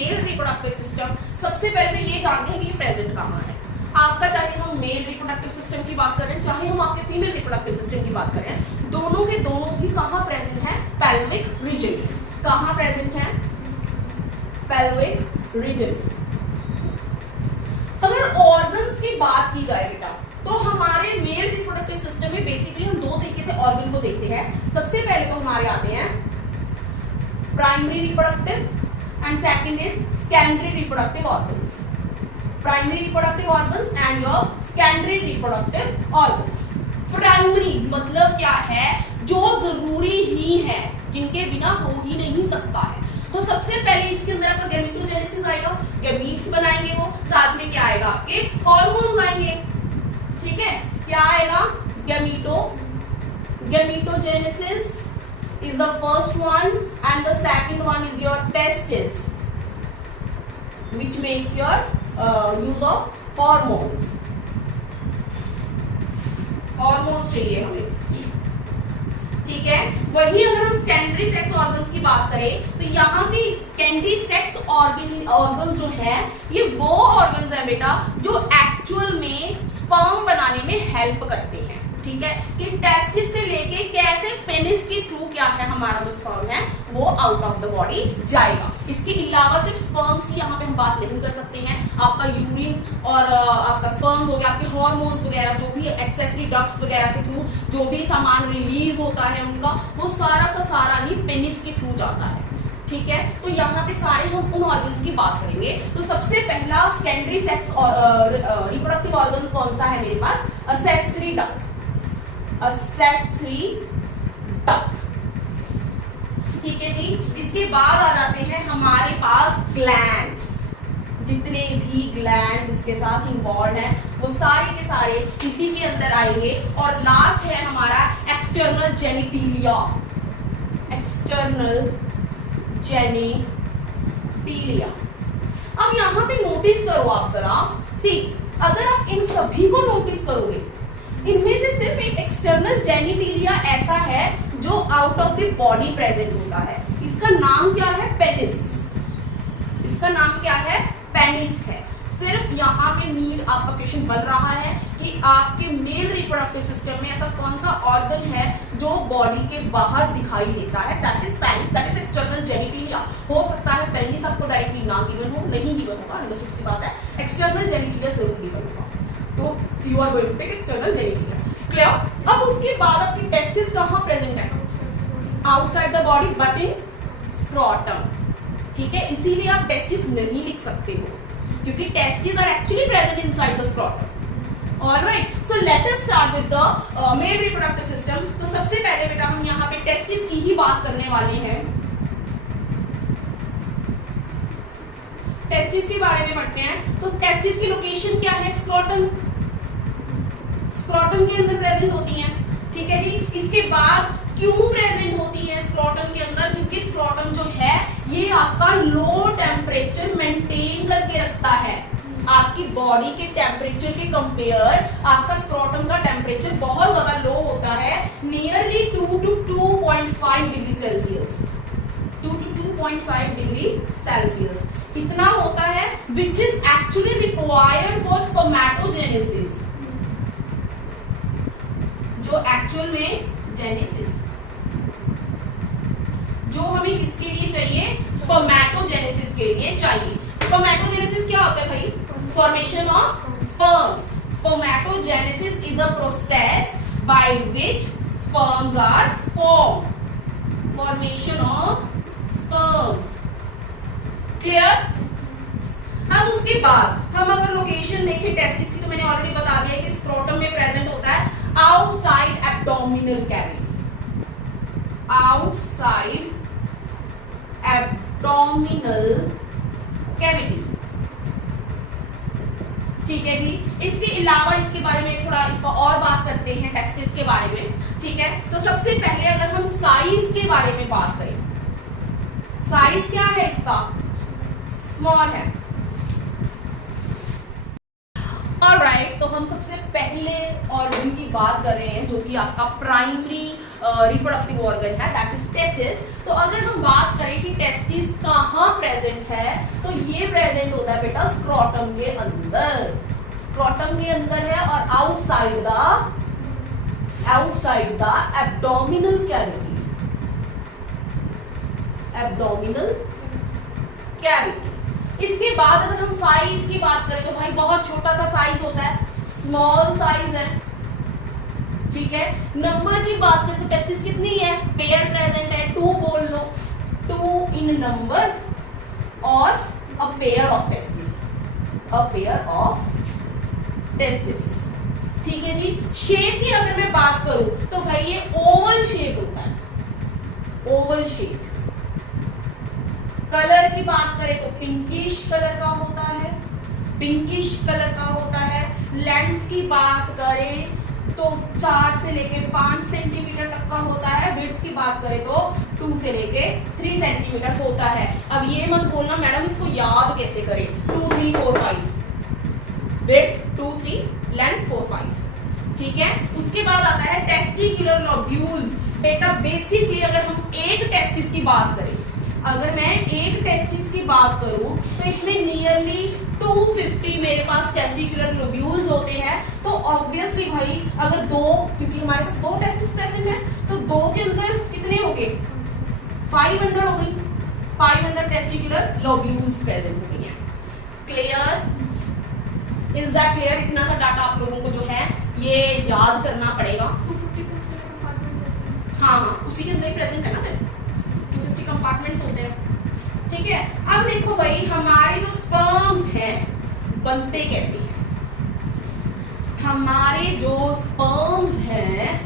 Mail reproductive system, सबसे पहले तो ये जानते हैं कि ये प्रेजेंट कहाँ है आपका। चाहे हम मेल रिप्रोडक्टिव सिस्टम की बात करें, चाहे हम आपके फीमेल रिप्रोडक्टिव सिस्टम की बात करें, दोनों के दोनों ही कहाँ प्रेजेंट है? Pelvic region. कहाँ प्रेजेंट है? Pelvic region. अगर ऑर्गन्स की बात की जाए बेटा, तो हमारे मेल रिप्रोडक्टिव सिस्टम में बेसिकली हम दो तरीके से ऑर्गन को देखते हैं। सबसे पहले तो हमारे आते हैं primary reproductive and second is secondary reproductive organs. Primary reproductive organs and your secondary reproductive organs. Primary मतलब क्या है? जो जरूरी ही है, जिनके बिना हो ही नहीं सकता है। तो सबसे पहले इसके अंदर आपका गैमेटोजेनेसिस आएगा, गैमीट्स बनाएंगे वो, साथ में क्या आएगा? आपके हार्मोन्स आएंगे। ठीक है, क्या आएगा? Gametogenesis is the first one and the second one is your testes, which makes your use of hormones चाहिए हमें। ठीक है, वही अगर हम सेकेंडरी सेक्स ऑर्गन्स की बात करें तो यहाँ पे सेकेंडरी सेक्स ऑर्गन्स जो है ये वो ऑर्गन्स है बेटा जो एक्चुअल में स्पर्म बनाने में हेल्प करते हैं। ठीक है, कि टेस्टिस से लेके कैसे पेनिस के थ्रू क्या है हमारा जो स्पर्म है वो आउट ऑफ द बॉडी जाएगा। इसके अलावा सिर्फ स्पर्म्स की यहाँ पे हम बात नहीं कर सकते हैं, आपका यूरिन और आपका स्पर्म हो गया, आपके हार्मोन्स वगैरह जो भी एक्सेसरी डक्ट्स वगैरह के थ्रू जो भी सामान रिलीज होता है उनका, वो सारा का सारा ही पेनिस के थ्रू जाता है। ठीक है, तो यहाँ पे सारे हम उन ऑर्गन्स की बात करेंगे। तो सबसे पहला सेकेंडरी सेक्स और रिप्रोडक्टिव ऑर्गन कौन सा है मेरे पास? Accessory duct. ठीक है जी, इसके बाद आ जाते हैं हमारे पास ग्लैंड्स। जितने भी ग्लैंड्स इसके साथ इन्वॉल्व हैं वो सारे के सारे इसी के अंदर आएंगे। और लास्ट है हमारा एक्सटर्नल जेनिटिलिया। एक्सटर्नल जेनिटिलिया। अब यहाँ पे नोटिस करो आप जरा, सी अगर आप इन सभी को नोटिस करोगे, इनमें से सिर्फ एक एक्सटर्नल जेनिटिलिया ऐसा है जो out of the body present होता है। इसका नाम क्या है? पेनिस। इसका नाम क्या है? पेनिस है। सिर्फ यहाँ पे नीड आपका क्वेश्चन बन रहा है कि आपके मेल रिप्रोडक्टिव सिस्टम में ऐसा कौन सा ऑर्गन है जो बॉडी के बाहर दिखाई देता है? That is penis, that is external genitalia. हो सकता है पेनिस आपको डायरेक्टली ना गिवन हो, नहीं गिवन होगा, अंडरस्टूड सी बात है। एक्सटर्नल जेनिटिलिया जरूर गिवन होगा, तो you are going to take external genitalia. Clear? अब उसके बाद आपकी टेस्टिस कहाँ प्रेजेंट है? Outside the body but in scrotum. ठीक है, इसीलिए आप टेस्टिस नहीं लिख सकते हो क्योंकि testes are actually present inside the scrotum. Alright, so let us start with the male reproductive system. तो सबसे पहले बेटा हम यहाँ पे टेस्टिस की ही बात करने वाले हैं। टेस्टिस के बारे में पढ़ते हैं। तो टेस्टिस की लोकेशन क्या है? स्क्रोटम। स्क्रोटम के अंदर प्रेजेंट होती हैं। ठीक है जी, इसके बाद क्यों प्रेजेंट होती है स्क्रोटम के अंदर? क्योंकि स्क्रोटम जो है ये आपका लो टेम्परेचर मेंटेन करके रखता है। आपकी बॉडी के टेम्परेचर के कंपेयर आपका स्क्रोटम का टेम्परेचर बहुत ज्यादा लो होता है, nearly 2 to 2.5 degree Celsius. 2 to 2.5 degree Celsius इतना होता है, which is actually required for spermatogenesis. जो एक्चुअल में जेनेसिस जो हमें किसके लिए चाहिए? स्पर्मेटोजेनेसिस के लिए चाहिए। स्पर्मेटोजेनेसिस क्या होता है भाई? Formation of sperms. Spermatogenesis is a process by which sperms are formed. Formation of sperms. Clear? अब उसके बाद हम अगर लोकेशन देखें टेस्टिस की, तो मैंने ऑलरेडी बता दिया कि स्क्रोटम में प्रेजेंट होता है outside abdominal cavity. Outside abdominal cavity. ठीक है जी, इसके अलावा इसके बारे में थोड़ा इसका और बात करते हैं टेस्टिस के बारे में। ठीक है, तो सबसे पहले अगर हम साइज के बारे में बात करें, साइज क्या है इसका? स्मॉल है। ऑलराइट, तो हम सबसे पहले ऑर्गन की बात कर रहे हैं जो कि आपका प्राइमरी रिप्रोडक्टिव ऑर्गन है, दैट इज टेस्टिस। तो अगर हम बात करें कि टेस्टिस कहाँ प्रेजेंट है, तो ये प्रेजेंट होता है बेटा स्क्रोटम के अंदर, स्क्रोटम के अंदर है और outside the abdominal cavity, abdominal cavity. इसके बाद अगर हम साइज की बात करें तो भाई बहुत छोटा सा साइज होता है, स्मॉल साइज है, ठीक है। नंबर की बात करें तो टेस्टिस कितनी है, पेयर प्रेजेंट है, 2 बोल लो, 2 इन नंबर और a pair of testis, a pair of testis, ठीक है जी। शेप की अगर मैं बात करूं तो भाई ये ओवल शेप होता है, ओवल शेप। कलर की बात करें तो पिंकिश कलर का होता है, पिंकिश कलर का होता है। लेंथ की बात करें तो 4 से लेके 5 सेंटीमीटर तक का होता है। विड्थ की बात करें तो 2 से लेके 3 सेंटीमीटर होता है। अब ये मत बोलना मैडम इसको याद कैसे करें, 2 3 4 5, विड्थ 2 3, लेंथ 4 5, ठीक है। उसके बाद आता है टेस्टिकुलर लोब्यूल्स। बेटा बेसिकली अगर हम एक टेस्टिस की बात करें, अगर मैं एक टेस्टिस की बात करूं तो इसमें नियरली 250 मेरे पास टेस्टिकुलर लोब्यूल्स होते हैं। तो ऑब्वियसली भाई अगर 2, क्योंकि हमारे पास 2 टेस्टिस प्रेजेंट है तो 2 के अंदर कितने हो गए, 500 हो गई, 500 टेस्टिकुलर लोब्यूल्स प्रेजेंट हो गई हैं। Clear, is that clear? इतना सा डाटा आप लोगों को जो है ये याद करना पड़ेगा। हाँ, उसी के अंदर ही प्रेजेंट है ना, फिर 250 कंपार्टमेंट्स होते हैं, ठीक है। अब देखो भाई हमारे जो स्पर्म्स हैं बनते कैसे हैं, हमारे जो स्पर्म्स हैं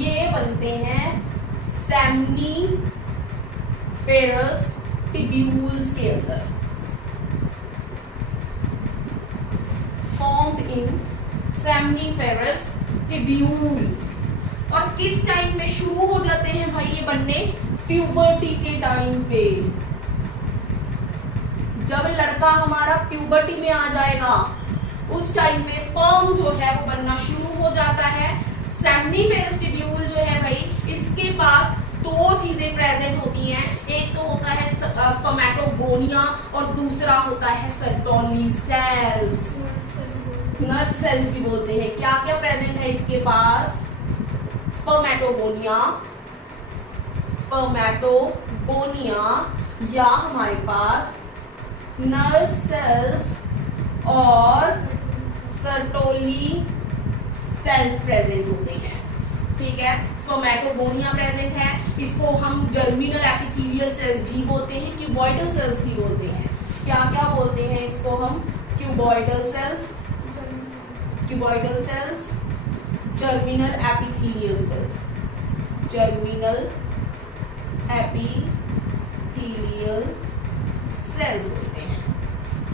ये बनते हैं सेमनीफेरस टिब्यूल्स के अंदर, फॉर्म्ड इन सेमनीफेरस टिब्यूल। और किस टाइम में शुरू हो जाते हैं भाई ये बनने, प्यूबर्टी के टाइम पे। जब लड़का हमारा प्यूबर्टी में आ जाएगा उस टाइम पे स्पर्म जो है वो बनना शुरू हो जाता है। सेमनीफेरस टिब्यूल जो है भाई इसके पास 2 चीजें प्रेजेंट होती हैं, एक तो होता है स्पर्मेटोगोनिया और दूसरा होता है सर्टोली सेल्स, नर्स सेल्स भी बोलते हैं। क्या क्या प्रेजेंट है इसके पास, स्पर्मेटोगोनिया, या हमारे पास नर्व सेल्स और सर्टोली सेल्स प्रेजेंट होते हैं, ठीक है। स्पर्मेटोगोनिया प्रेजेंट है, इसको हम जर्मिनल एपिथेलियल सेल्स भी बोलते हैं, क्यूबॉइडल सेल्स भी बोलते हैं। क्या क्या बोलते हैं इसको हम, cuboidal cells, germinal epithelial cells, germinal epithelial cells होते हैं,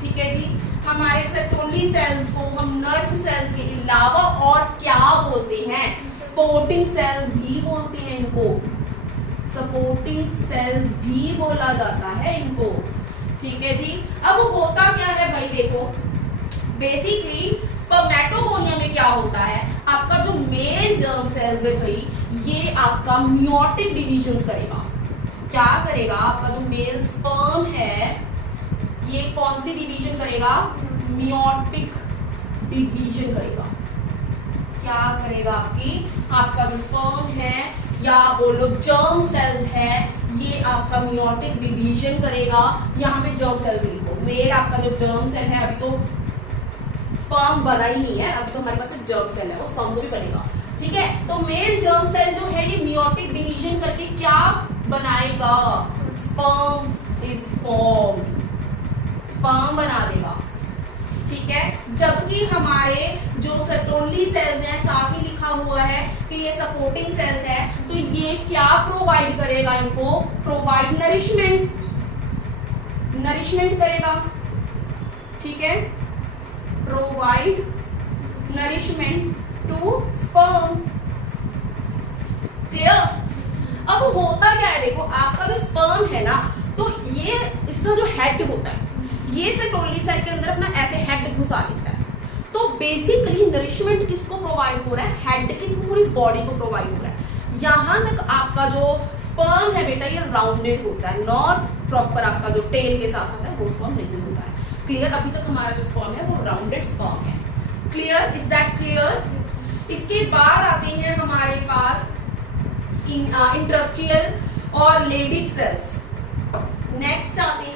ठीक है जी। हमारे सर्टोली सेल्स को हम नर्स सेल्स के अलावा और क्या बोलते हैं, सपोर्टिंग सेल्स भी बोलते हैं इनको, सपोर्टिंग सेल्स भी बोला जाता है इनको, ठीक है जी। अब होता क्या है भाई, देखो बेसिकली स्पर्मेटोगोनिया में क्या होता है, आपका जो मेल जर्म सेल्स है भाई ये आपका मियोटिक डिवीजन करेगा। क्या करेगा, आपका जो मेल स्पर्म है ये कौन सी डिवीजन करेगा, मियोटिक डिवीजन करेगा। क्या करेगा, आपका जो स्पर्म है या बोलो जर्म सेल्स है ये आपका मियोटिक डिवीजन करेगा। यहाँ पे जर्म सेल्स लिखो, मेल आपका जो जर्म सेल है, अभी तो स्पर्म बना ही नहीं है, अभी तो हमारे पास सिर्फ जर्म सेल है, वो स्पर्म तो भी बनेगा, ठीक है। तो मेल जर्म सेल जो है ये मियोटिक डिवीजन करके क्या बनाएगा, स्पर्म इज फॉर्म्ड, स्पर्म बना देगा, ठीक है। जबकि हमारे जो सर्टोली सेल्स हैं, साफ ही लिखा हुआ है कि ये सपोर्टिंग सेल्स है, तो ये क्या प्रोवाइड करेगा, इनको प्रोवाइड नरिशमेंट करेगा, ठीक है, provide nourishment to sperm. Clear? अब होता क्या है, देखो आपका जो स्पर्म है ना, तो ये इसका जो हेड होता है ये सर्टोली सेल के अंदर अपना ऐसे हेड घुसा लेता है। तो बेसिकली नरिशमेंट किसको प्रोवाइड हो रहा है, हेड की पूरी बॉडी को प्रोवाइड हो रहा है। यहां तक आपका जो स्पर्म है बेटा ये राउंडेड होता है, नॉट प्रॉपर आपका जो टेल के साथ आता है वो स्पर्म नहीं होता है। क्लियर? अभी तक हमारा जो स्पर्म है वो राउंडेड स्पर्म है। क्लियर? Is that clear? इसके बाद आते हैं हमारे पास इंटरस्टिशियल और लेडिक सेल्स। नेक्स्ट आते